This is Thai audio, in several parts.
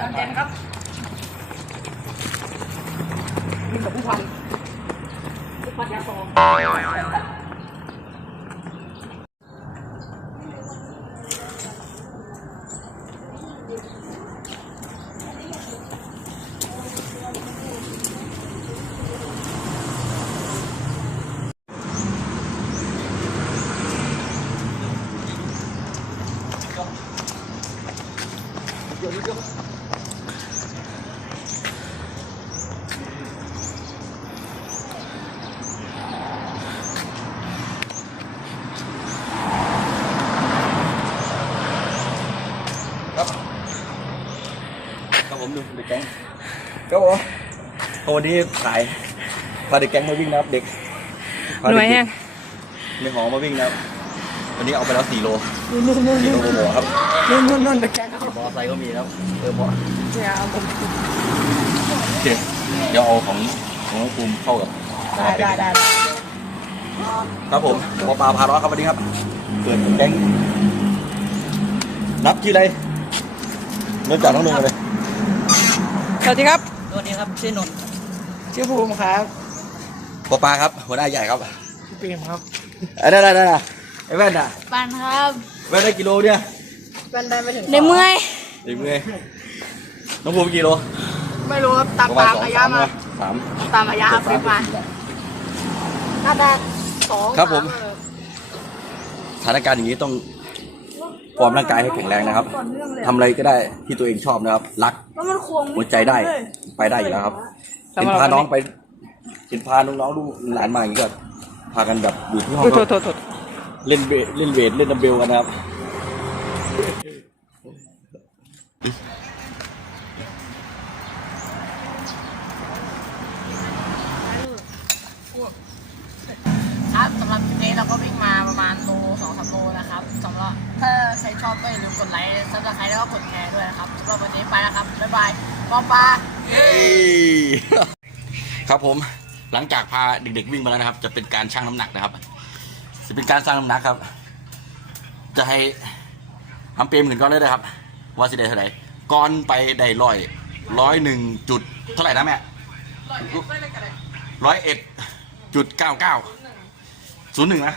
Lên trên góc Đi cũng không. Lúc mắt giá con Hãy subscribe cho kênh Ghiền Mì Gõ Để không bỏ lỡ những video hấp dẫn ผมดูเด็กแก๊งครับผมวันนี้สายพาเด็กแก๊งมาวิ่งนะครับเด็กพาหน่วยเด็แห้กงๆในหอมาวิ่งนะครับวันนี้เอาไปแล้วสี่โลนู่นนู่นสี่นู่โลนโมโมครับนู่นนู่นนู่นตะแกรงครับมอไซค์ก็มีนะครับเออมอเนี่ยเอาผมโอเคเดี๋ยวเอาของของน้องภูมิเข้ากับได้ได้ได้ครับผมหมอปลาพาร้อครับวันนี้ครับ เกิดแก๊งนับชื่ออะไรเริ่มจากน้องหนึ่งเลย สวัสดีครับ สวัสดีครับชื่อนนท์ชื่อภูมิครับหมอปลาครับ หัวหน้าใหญ่ครับชื่อเปรมครับไอ้ได้ได้ได้ไอ้แว่นอะปันครับแว่นได้กิโลเนี่ยบันไดไม่ถึงในเมื่อยดีมือน้องภูมิกี่โลไม่รู้ครับตามประมาณตามสองระยะสามมานะสาม ตามระยะครับเปรมมาน่าจะสองครับผมสาเออสถานการณ์อย่างนี้ต้อง ฟอร์มร่างกายให้แข็งแรงนะครับทำอะไรก็ได้ที่ตัวเองชอบนะครับ รัก แล้วมันควงหัวใจได้ ไปได้อยู่แล้วครับ เห็นพาน้องไป เห็นพาน้องๆลูกหลานมาอย่างนี้ก็พากันแบบอยู่ที่ห้องโทษโทษโทษเล่นเวทเล่นเวทเล่นดัมเบลกันนะครับครับ อบก็อย่าลืมกดไลค์ซับสไครต์แล้วก็กดแชร์ด้วยนะครับสำหรับวันนี้ไปแล้วครับ บ๊ายบายปอปลาครับผม หลังจากพาเด็กๆวิ่งมาแล้วนะครับ จะเป็นการชั่งน้ำหนักนะครับ จะเป็นการชั่งน้ำหนักครับ จะให้ทำเปรมเหมือนก้อนเลยนะครับ ว่าสิได้เท่าไหร่ก้อนไปได้ร้อยร้อยหนึ่งจุดเท่าไหร่นะแม่ร้อยเอ็ดจุดเก้าเก้าศูนย์หนึ่งนะ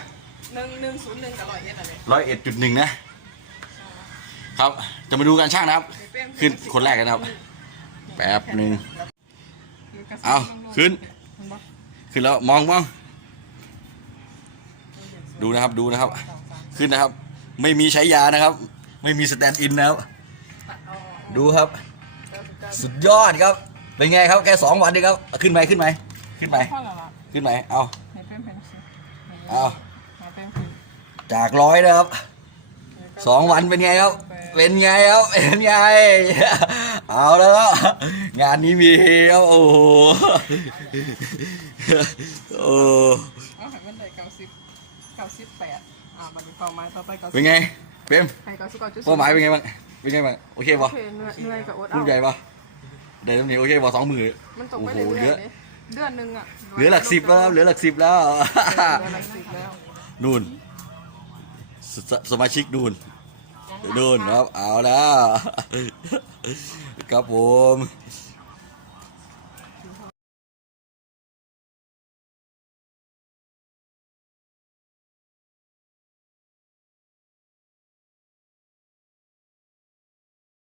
หนึ่งหนึ่งศูนย์หนึ่งกับร้อยเอ็ดอะไรร้อยเอ็ดจุดหนึ่งนะ ครับ จะมาดูการช่างนะครับ ขึ้นคนแรกกันนะครับ แป๊บหนึ่งเอาขึ้น ขึ้นแล้วมองมองดูนะครับดูนะครับ ขึ้นนะครับ ไม่มีใช้ยานะครับ ไม่มีสแตนด์อินนะครับดูครับ สุดยอดครับ เป็นไงครับแค่สองวันเองครับขึ้นไหมขึ้นไหมขึ้นไหมเอล่ะขึ้นไหมเอาเอาจากร้อยนะครับสองวันเป็นไงครับ เป็นไงครับเป็นไง เอาแล้วครับงานนี้มีเฮครับโอ้โหโอ้เอาหายบันไดเก้าสิบเก้าสิบแปดอ่าบันไดเป้าหมายต่อไปเก้าสิบเป็นไงเปรมให้เก้าสิบเก้าจุดเป้าหมายเป็นไงบ้างเป็นไงบ้างโอเคโอป่ะเคเหนื่อยเหนื่อยกับอดลูเอากใหญ่ป่ะเดี๋ยวนี้โอเคป่ะสองมือมันตกโอ้ไปโหเรื่อยเหลือๆเดือนหนึ่งอะเหลือหลักสิบแล้วครับเหลือหลักสิบแล้ว เหลือหลักสิบแล้ว นู่นสสสมาชิกนู่น นู่นครับเอาแล้วครับผม